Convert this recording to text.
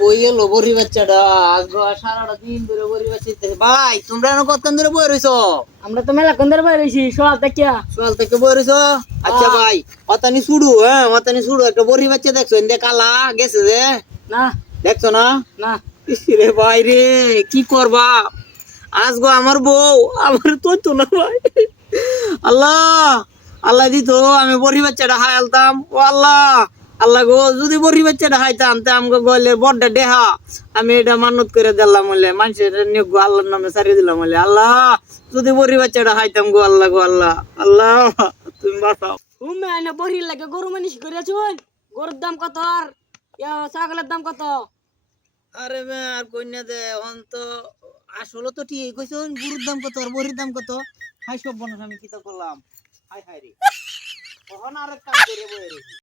কই গেল বড়ি বাচ্চাটা? আজ সারাটা দিন ধরে বড়ি বাচ্চা। ভাই তোমরা এখন কতক্ষণ ধরে বই রইছো? আমরা তো মেলা কোন ধরে রইছি সকাল থেকে। সকাল থেকে বই রইছো? আচ্ছা ভাই, অতানি শুরু, অতানি শুরু একটা বড়ি বাচ্চা দেখছো? ইন্দে কালা গেছে যে, না দেখছো না? না রে ভাই রে, কি করবা? আজ গো আমার বউ আমার তো না ভাই। আল্লাহ, আল্লাহ দিত আমি বড়ি বাচ্চাটা হাইলতাম। ও আল্লাহ, আল্লাহ গো, যদি বড়ি বাচ্চাটা হাইতাম তে আমাকে গলে বড়টা দেহা আমি এটা মানত করে দিলাম বলে মানুষের নিয়োগ গো আল্লাহর নামে সারিয়ে দিলাম বলে। আল্লাহ, যদি বড়ি বাচ্চাটা হাইতাম গো আল্লাহ, গো আল্লাহ, আল্লাহ তুমি বাঁচাও। তুমি আইনা বড়ি লাগে গরু মানিস করিয়াছুন। গরুর দাম কত আর ছাগলের দাম কত? আরে মে আর কইনা দে অন তো আসলে তো ঠিক কইছুন। গরুর দাম কত আর বড়ির দাম কত? হাই সব বনস আমি কিতা করলাম? হাই হাই রে, তখন আরেক কাম করে বই রইছি।